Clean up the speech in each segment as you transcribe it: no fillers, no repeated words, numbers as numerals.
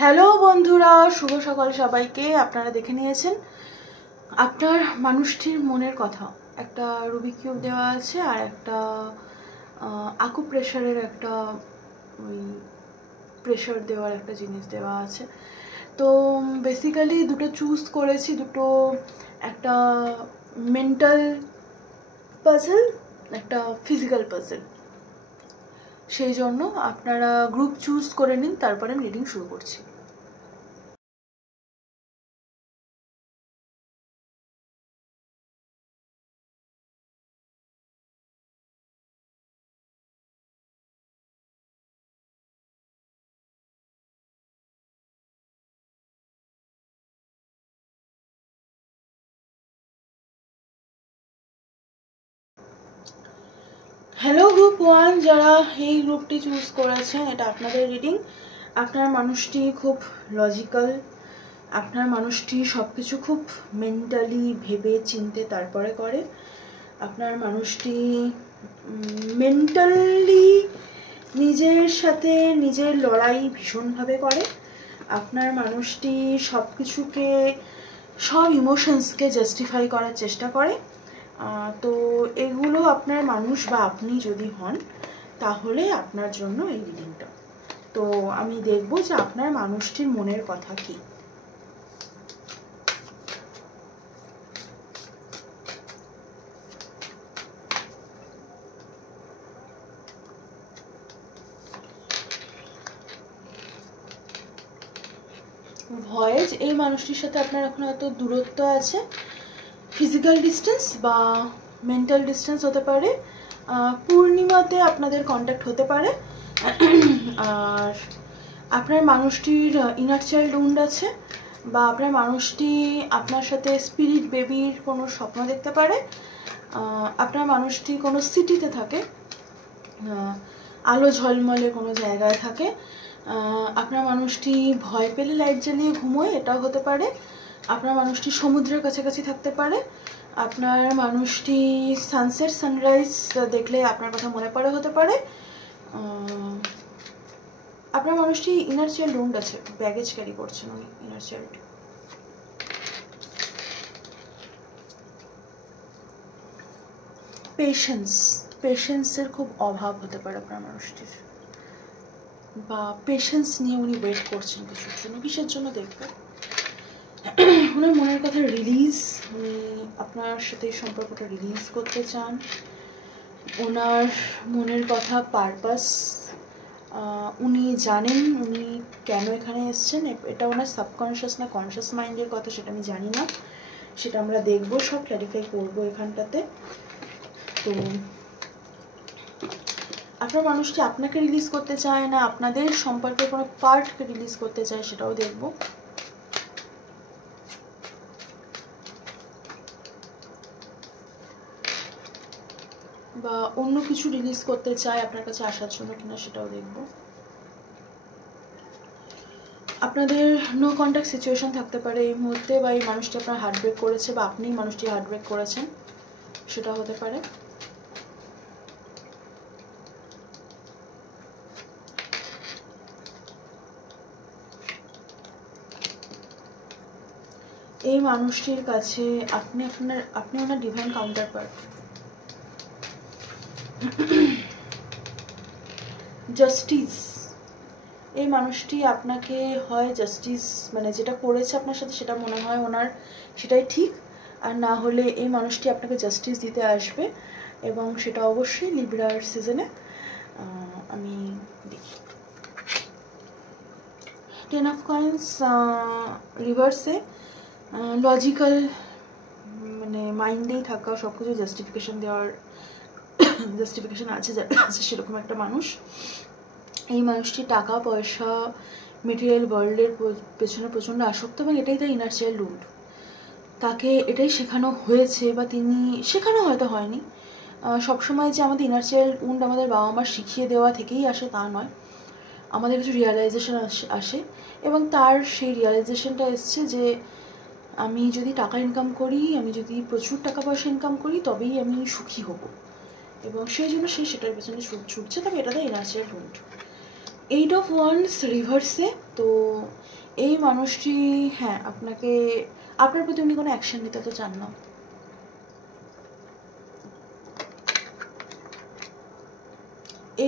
Hello বন্ধুরা, শুভ সকাল সবাইকে। আপনারা দেখে নিয়েছেন আপনার মানুষটির মনের কথা। একটা রুবিক কিউব দেওয়া আছে আর একটা আকুপ্রেশারের একটা ওই প্রেশার দেওয়ার একটা জিনিস দেওয়া আছে। তো বেসিক্যালি দুটো চুজ করেছি, দুটো একটা মেন্টাল পাজল, একটা ফিজিক্যাল পাজল। সেই জন্য আপনারা গ্রুপ চুজ করে নিন, তারপরে আমি রিডিং শুরু করছি। হ্যালো গ্রুপ 1, যারা এই গ্রুপটি চুজ করেছেন, এটা আপনাদের রিডিং। আপনার মানুষটি খুব লজিক্যাল, আপনার মানুষটি সব কিছু খুব মেন্টালি ভেবে চিনতে তারপরে করে। আপনার মানুষটি মেন্টালি নিজের সাথে নিজের লড়াই ভীষণভাবে করে। আপনার মানুষটি সব কিছুকে, সব ইমোশনসকে জাস্টিফাই করার চেষ্টা করে। তো এগুলো আপনার মানুষ বা আপনি যদি হন, তাহলে আপনার জন্য এই রিডিংটা। তো আমি দেখব যে আপনার মানুষটির মনের কথা কি। ভয়েজ, এই মানুষটির সাথে আপনার এখন এত দূরত্ব আছে, ফিজিক্যাল ডিস্টেন্স বা মেন্টাল ডিস্টেন্স হতে পারে। পূর্ণিমাতে আপনাদের কন্ট্যাক্ট হতে পারে। আর আপনার মানুষটির ইনার চাইল্ড উন্ড আছে, বা আপনার মানুষটি আপনার সাথে স্পিরিট বেবির কোনো স্বপ্ন দেখতে পারে। আপনার মানুষটি কোনো সিটিতে থাকে, আলো ঝলমলে কোনো জায়গায় থাকে। আপনার মানুষটি ভয় পেলে লাইট জ্বালিয়ে ঘুমোয়, এটাও হতে পারে। আপনার মানুষটি সমুদ্রের কাছাকাছি থাকতে পারে। আপনার মানুষটি সানসেট সানরাইজ দেখলে আপনার কথা মনে পড়ে হতে পারে। আপনার মানুষটি ইনার চাইল্ড উন্ড আছে, ব্যাগেজ ক্যারি করছেন উনি, ইনার চাইল্ড। পেশেন্সের খুব অভাব হতে পারে আপনার মানুষটির, বা পেশেন্স নিয়ে উনি ওয়েট করছেন কিছুর জন্য। কিসের জন্য দেখবে? ওনার মনের কথা রিলিজ, উনি আপনার সাথে সম্পর্কটা রিলিজ করতে চান। ওনার মনের কথা পারপাস, উনি জানেন উনি কেন এখানে এসছেন। এটা ওনার সাবকনশিয়াস না কনশিয়াস মাইন্ডের কথা, সেটা আমি জানি না, সেটা আমরা দেখবো, সব ক্ল্যারিফাই করবো এখানটাতে। তো আপনার মানুষটি আপনাকে রিলিজ করতে চায় না আপনাদের সম্পর্কের কোনো পার্টকে রিলিজ করতে চায়, সেটাও দেখব। বা অন্য কিছু রিলিজ করতে চায় আপনার কাছে আসার জন্য কিনা, সেটাও দেখব। আপনাদের নো কন্ট্যাক্ট সিচুয়েশন থাকতে পারে এই মুহূর্তে, বা এই মানুষটি আপনার হার্ট ব্রেক করেছে, বা আপনি মানুষটি হার্ট ব্রেক করেছেন, সেটাও হতে পারে। এই মানুষটির কাছে আপনি ওনার ডিভাইন কাউন্টার পার্ট। জাস্টিস, এই মানুষটি আপনাকে হয় জাস্টিস, মানে যেটা করেছে আপনার সাথে সেটা মনে হয় ওনার সেটাই ঠিক, আর না হলে এই মানুষটি আপনাকে জাস্টিস দিতে আসবে, এবং সেটা অবশ্যই লিব্রার সিজনে। আমি দেখি 10 অফ কয়েন্স রিভার্সে, লজিক্যাল, মানে মাইন্ডেই থাকা, সব কিছু জাস্টিফিকেশন দেওয়ার জাস্টিফিকেশন আছে যার আছে, সেরকম একটা মানুষ। এই মানুষটি টাকা পয়সা মেটেরিয়াল ওয়ার্ল্ডের পেছনে প্রচণ্ড আসক্ত, এবং এটাই তার ইনার চাইল্ড উন্ড। তাকে এটাই শেখানো হয়েছে, বা তিনি শেখানো হয়তো হয়নি। সবসময় যে আমাদের ইনার চাইল্ড উন্ড আমাদের বাবা মার শিখিয়ে দেওয়া থেকেই আসে তা নয়, আমাদের কিছু রিয়ালাইজেশন আসে, এবং তার সেই রিয়ালাইজেশনটা এসছে যে আমি যদি টাকা ইনকাম করি, আমি যদি প্রচুর টাকা পয়সা ইনকাম করি, তবেই আমি সুখী হব, এবং সেই জন্য সে সেটার পেছনে ছুটছে। তবে এটা তার inner child wound. 8 of wands রিভার্সে। তো এই মানুষটি হ্যাঁ আপনাকে, আপনার প্রতি উনি কোনো অ্যাকশন নিতে তো চান না।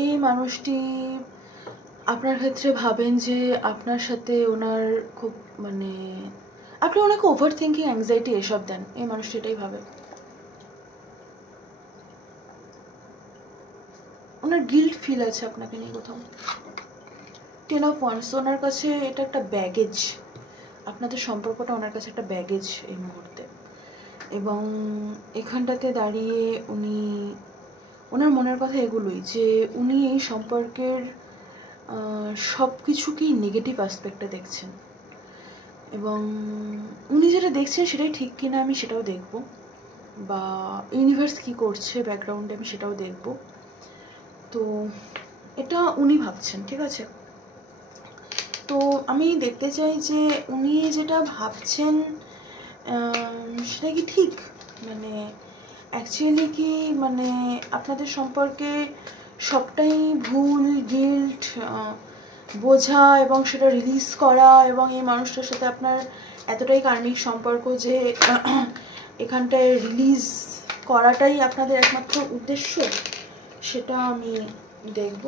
এই মানুষটি আপনার ক্ষেত্রে ভাবেন যে আপনার সাথে ওনার খুব মানে আপনি ওনাকে ওভার থিঙ্কিং, অ্যাংজাইটি এসব দেন, এই মানুষটি এটাই ভাবে। ওনার গিল্ট ফিল আছে আপনাকে নিয়ে কোথাও। 10 অফ ওয়ান্স, ওনার কাছে এটা একটা ব্যাগেজ, আপনাদের সম্পর্কটা ওনার কাছে একটা ব্যাগেজ এই মুহূর্তে। এবং এখানটাতে দাঁড়িয়ে উনি, ওনার মনের কথা এগুলোই যে উনি এই সম্পর্কের সব কিছুকেই নেগেটিভ অ্যাসপেক্টে দেখছেন। এবং উনি যেটা দেখছেন সেটাই ঠিক কিনা আমি সেটাও দেখব, বা ইউনিভার্স কী করছে ব্যাকগ্রাউন্ডে আমি সেটাও দেখব। তো এটা উনি ভাবছেন, ঠিক আছে। তো আমি দেখতে চাই যে উনি যেটা ভাবছেন সেটা কি ঠিক, মানে অ্যাকচুয়ালি কি মানে আপনাদের সম্পর্কে সবটাই ভুল, গিল্ট, বোঝা এবং সেটা রিলিজ করা, এবং এই মানুষটার সাথে আপনার এতটাই কার্মিক সম্পর্ক যে এখানটায় রিলিজ করাটাই আপনাদের একমাত্র উদ্দেশ্য, সেটা আমি দেখব।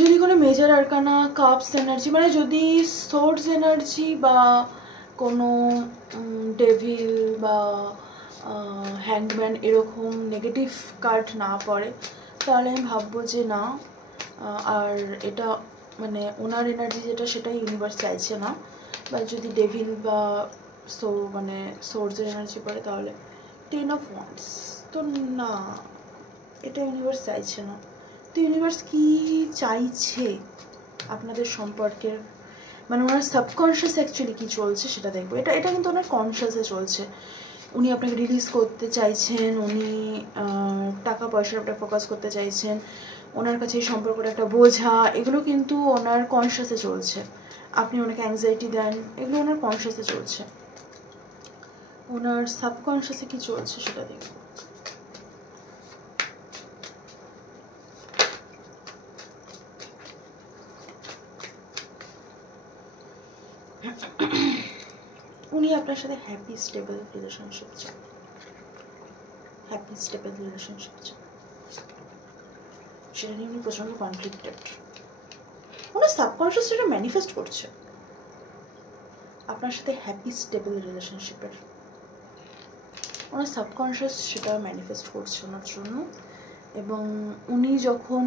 যদি কোনো মেজর আরকানা, কাপস এনার্জি, মানে যদি সোর্স এনার্জি বা কোনো ডেভিল বা হ্যাংম্যান এরকম নেগেটিভ কার্ড না পড়ে, তাহলে আমি ভাববো যে না, আর এটা মানে ওনার এনার্জি যেটা সেটাই ইউনিভার্স চাইছে না। বা যদি ডেভিল বা মানে সোর্সের এনার্জি পড়ে তাহলে 10 অফ ওয়ান্স, তো না, এটা ইউনিভার্স চাইছে না। তো ইউনিভার্স কী চাইছে আপনাদের সম্পর্কের, মানে ওনার সাবকনশিয়াস অ্যাকচুয়ালি কী চলছে সেটা দেখবো। এটা কিন্তু ওনার কনশিয়াসে চলছে। উনি আপনাকে রিলিজ করতে চাইছেন, উনি টাকা পয়সার উপরে ফোকাস করতে চাইছেন, ওনার কাছে এই সম্পর্কটা একটা বোঝা, এগুলো কিন্তু ওনার কনশিয়াসে চলছে। আপনি ওনাকে অ্যাংজাইটি দেন, এগুলো ওনার কনশিয়াসে চলছে। ওনার সাবকনশিয়াসে কী চলছে সেটা দেখব। উনি আপনার সাথে হ্যাপি স্টেবল রিলেশনশিপ চান, হ্যাপি স্টেবল রিলেশনশিপ চান, সেটা নিয়ে উনি প্রচণ্ড কনফ্লিক্টেড। ওনার সাবকনশিয়াস সেটা ম্যানিফেস্ট করছে আপনার সাথে হ্যাপি স্টেবল রিলেশনশিপের, ওনার সাবকনশিয়াস সেটা ম্যানিফেস্ট করছে ওনার জন্য। এবং উনি যখন,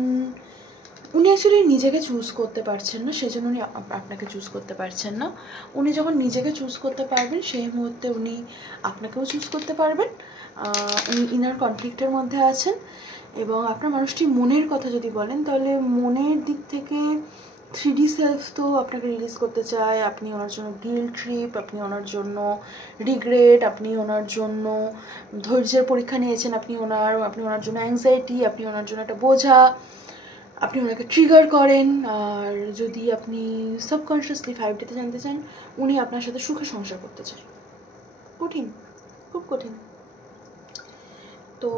উনি অ্যাকচুয়ালি নিজেকে চুজ করতে পারছেন না, সেই জন্য উনি আপনাকে চুজ করতে পারছেন না। উনি যখন নিজেকে চুজ করতে পারবেন সেই মুহূর্তে উনি আপনাকেও চুজ করতে পারবেন। উনি ইনার কনফ্লিক্টের মধ্যে আছেন। এবং আপনার মানুষটি মনের কথা যদি বলেন তাহলে মনের দিক থেকে 3D সেলফ তো আপনাকে রিলিজ করতে চায়। আপনি ওনার জন্য গিল্ট ট্রিপ, আপনি ওনার জন্য রিগ্রেট, আপনি ওনার জন্য ধৈর্যের পরীক্ষা নিয়েছেন, আপনি ওনার জন্য অ্যাংজাইটি, আপনি ওনার জন্য একটা বোঝা, আপনি ওনাকে ট্রিগার করেন। আর যদি আপনি সাবকনশিয়াসলি 5Dতে জানতে চান, উনি আপনার সাথে সুখে সংসার করতে চান। কঠিন, খুব কঠিন। তো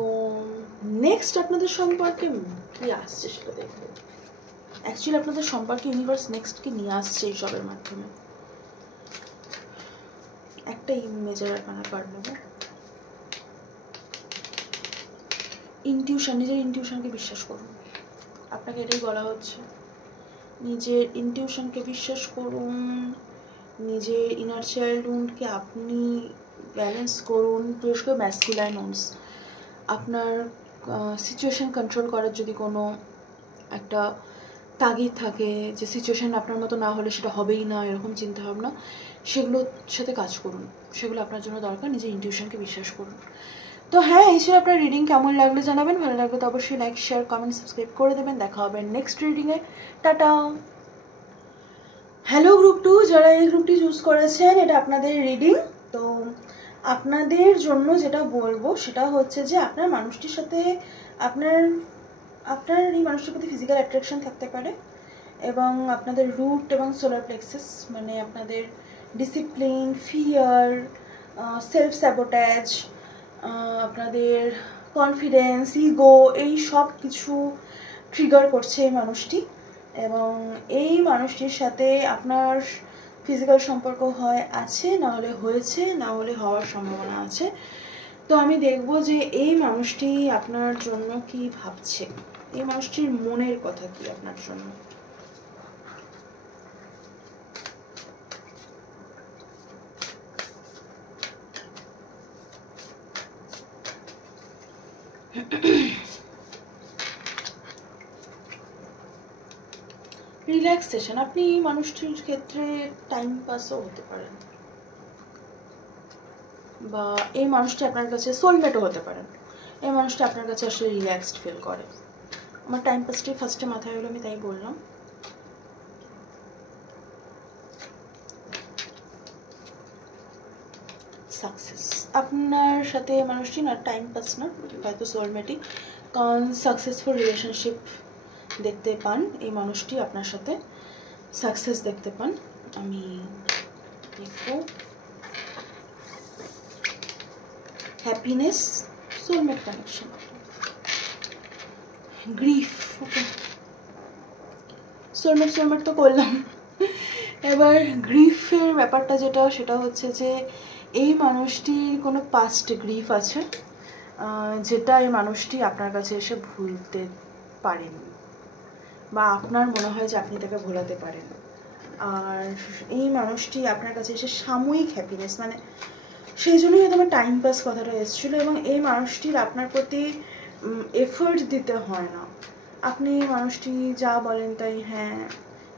নেক্সট আপনাদের সম্পর্কে কী আসছে সেটা দেখব। অ্যাকচুয়ালি আপনাদের সম্পর্কে ইউনিভার্স নেক্সট কি নিয়ে আসছে এইসবের মাধ্যমে। একটা মেজর আরকানা কার্ড নেব। ইনটিউশন, নিজের ইনটিউশনকে বিশ্বাস করুন, আপনাকে এটাই বলা হচ্ছে। নিজের ইনটিউশনকে বিশ্বাস করুন, নিজের ইনার চাইল্ড উন্ডকে আপনি ব্যালেন্স করুন, বিশেষ করে ম্যাসকুলাইন উন্ডস। আপনার সিচুয়েশন কন্ট্রোল করার যদি কোনো একটা তাগিদ থাকে যে সিচুয়েশান আপনার মতো না হলে সেটা হবেই না, এরকম চিন্তাভাবনা, সেগুলোর সাথে কাজ করুন, সেগুলো আপনার জন্য দরকার। নিজের ইনটিউশনকে বিশ্বাস করুন। তো হ্যাঁ, এই ছিল আপনার রিডিং। কেমন লাগলো জানাবেন, ভালো লাগলে তো অবশ্যই লাইক, শেয়ার, কমেন্ট, সাবস্ক্রাইব করে দেবেন। দেখা হবে নেক্সট রিডিংয়ে। টাটা। হ্যালো গ্রুপ 2, যারা এই গ্রুপটি চুজ করেছেন, এটা আপনাদের রিডিং। তো আপনাদের জন্য যেটা বলবো সেটা হচ্ছে যে আপনার মানুষটির সাথে আপনার এই মানুষটির প্রতি ফিজিক্যাল অ্যাট্রাকশন থাকতে পারে, এবং আপনাদের রুট এবং সোলার প্লেক্সাস, মানে আপনাদের ডিসিপ্লিন, ফিয়ার, সেলফ স্যাবোটাজ, আপনাদের কনফিডেন্স, ইগো, এই সব কিছু ট্রিগার করছে এই মানুষটি। এবং এই মানুষটির সাথে আপনার ফিজিক্যাল সম্পর্ক হয় আছে, না হলে হয়েছে, না হলে হওয়ার সম্ভাবনা আছে। তো আমি দেখব যে এই মানুষটি আপনার জন্য কি ভাবছে, এই মানুষটির মনের কথা কি আপনার জন্য। রিল্যাক্সেশন, আপনি এই মানুষটির ক্ষেত্রে টাইম পাসও হতে পারেন, বা এই মানুষটি আপনার কাছে সোলমেটও হতে পারেন। এই মানুষটি আপনার কাছে আসলে রিল্যাক্সড ফিল করে। আমার টাইম পাসটি ফার্স্টে মাথায় হলো, আমি তাই বললাম। সাকসেস, আপনার সাথে মানুষটি না টাইম পাস না, হয়তো সোলমেটই, কারণ সাকসেসফুল রিলেশনশিপ দেখতে পান এই মানুষটি আপনার সাথে, সাকসেস দেখতে পান। আমি দেখবো হ্যাপিনেস, সোলমেট কানেকশন, গ্রিফ, ওকে সোলমেট তো করলাম। এবার গ্রিফের ব্যাপারটা যেটা, সেটা হচ্ছে যে এই মানুষটির কোনো পাস্ট গ্রিফ আছে যেটা এই মানুষটি আপনার কাছে এসে ভুলতে পারেনি, বা আপনার মনে হয় যে আপনি তাকে ভোলাতে পারেন। আর এই মানুষটি আপনার কাছে এসে সাময়িক হ্যাপিনেস, মানে সেই জন্যই হয়তো আমার টাইম পাস কথাটা এসেছিলো। এবং এই মানুষটির আপনার প্রতি এফোর্ট দিতে হয় না, আপনি মানুষটি যা বলেন তাই হ্যাঁ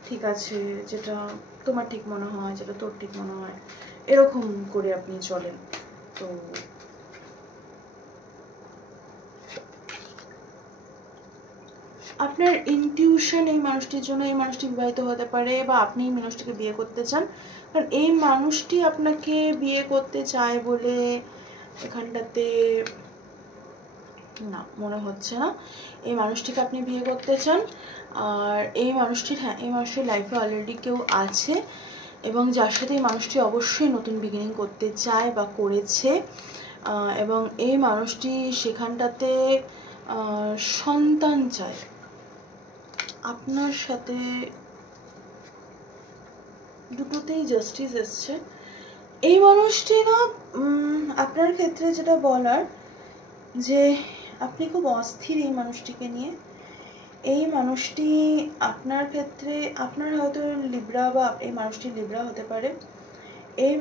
ঠিক আছে, যেটা তোমার ঠিক মনে হয়, যেটা তোর ঠিক মনে হয়, এরকম করে আপনি চলেন। তো আপনার ইনটিউশন এই মানুষটির জন্য, এই মানুষটি বিবাহিত হতে পারে, বা আপনি এই মানুষটিকে বিয়ে করতে চান, কারণ এই মানুষটি আপনাকে বিয়ে করতে চায় বলে এখানটাতে না মনে হচ্ছে না। এই মানুষটিকে আপনি বিয়ে করতে চান, আর এই মানুষটির, হ্যাঁ এই মানুষটির লাইফে অলরেডি কেউ আছে, এবং যার সাথে এই মানুষটি অবশ্যই নতুন বিগিনিং করতে চায় বা করেছে। এবং এই মানুষটি সেখানটাতে সন্তান চায় আপনার সাথে, দুটোতেই জাস্টিস এসছে। এই মানুষটি না আপনার ক্ষেত্রে যেটা বলার, যে আপনি খুব অস্থির এই মানুষটিকে নিয়ে। এই মানুষটি আপনার ক্ষেত্রে, আপনার হয়তো লিব্রা, বা এই মানুষটি লিব্রা হতে পারে। এই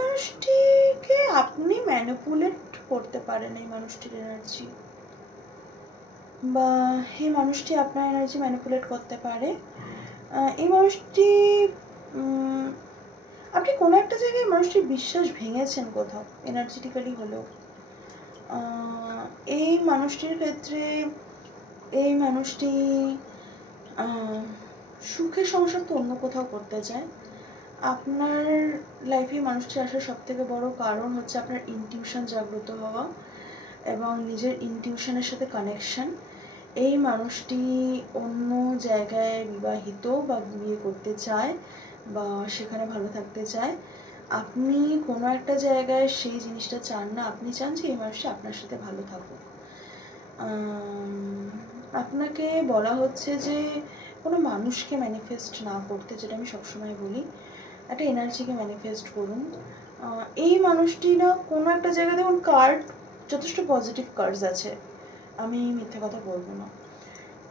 মানুষটিকে আপনি ম্যানিপুলেট করতে পারেন, এই মানুষটির এনার্জি, বা এই মানুষটি আপনার এনার্জি ম্যানিপুলেট করতে পারে। এই মানুষটি, আপনি কোনো একটা জায়গায় মানুষটির বিশ্বাস ভেঙেছেন কোথাও, এনার্জেটিক্যালি হলেও। এই মানুষটির ক্ষেত্রে এই মানুষটি সুখের সংসার তো অন্য কোথাও করতে চায়। আপনার লাইফে মানুষটি আসার সবথেকে বড় কারণ হচ্ছে আপনার ইনটিউশন জাগ্রত হওয়া এবং নিজের ইনটিউশনের সাথে কানেকশন। এই মানুষটি অন্য জায়গায় বিবাহিত বা বিয়ে করতে চায়, বা সেখানে ভালো থাকতে চায়। আপনি কোনো একটা জায়গায় সেই জিনিসটা চান না, আপনি চান যে এই মানুষটা আপনার সাথে ভালো থাকুক। আপনাকে বলা হচ্ছে যে কোনো মানুষকে ম্যানিফেস্ট না করতে, যেটা আমি সবসময় বলি, একটা এনার্জিকে ম্যানিফেস্ট করুন। এই মানুষটি না কোনো একটা জায়গায়, দেখুন কার্ড যথেষ্ট পজিটিভ কার্ডস আছে, আমি মিথ্যে কথা বলবো না,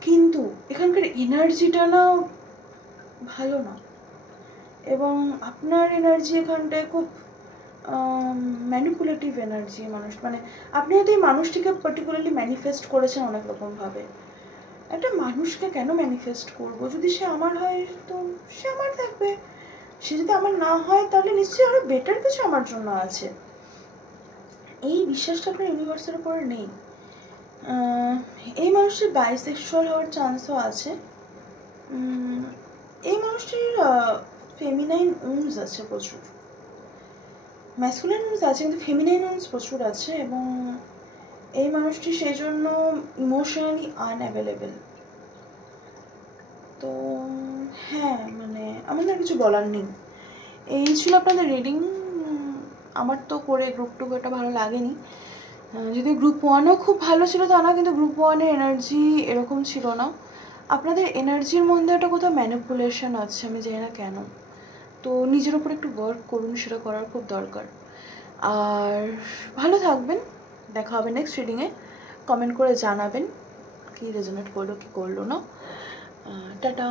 কিন্তু এখানকার এনার্জিটা না ভালো না। এবং আপনার এনার্জি এখানটায় খুব ম্যানিপুলেটিভ এনার্জি। মানুষ, মানে আপনি হয়তো এই মানুষটিকে পার্টিকুলারলি ম্যানিফেস্ট করেছেন অনেক রকমভাবে। একটা মানুষকে কেন ম্যানিফেস্ট করবো? যদি সে আমার হয় তো সে আমার থাকবে, সে যদি আমার না হয় তাহলে নিশ্চয়ই আরও বেটার কিছু আমার জন্য আছে। এই বিশ্বাসটা আপনার ইউনিভার্সের উপর নেই। এই মানুষটির বাইসেক্সুয়াল হওয়ার চান্সও আছে। এই মানুষটির ফেমিনাইন উন্স আছে প্রচুর, ম্যাসকুলাইন উন্স আছে কিন্তু ফেমিনাইন উন্স প্রচুর আছে। এবং এই মানুষটি সেই জন্য ইমোশনালি আনঅ্যাভেলেবেল। তো হ্যাঁ, মানে আমার না কিছু বলার নেই। এই ছিল আপনাদের রিডিং। আমার তো করে গ্রুপ 2 এটা ভালো লাগেনি। যদি গ্রুপ 1ও খুব ভালো ছিল তা না, কিন্তু গ্রুপ 1-এর এনার্জি এরকম ছিল না। আপনাদের এনার্জির মধ্যে একটা কোথাও ম্যানিপুলেশন আছে, আমি জানি না কেন। তো নিজের ওপর একটু ওয়ার্ক করুন, সেটা করার খুব দরকার। আর ভালো থাকবেন, দেখা হবে নেক্সট রিডিংয়ে। কমেন্ট করে জানাবেন কি রেজোনেট করলো কি করলো না। টাটা।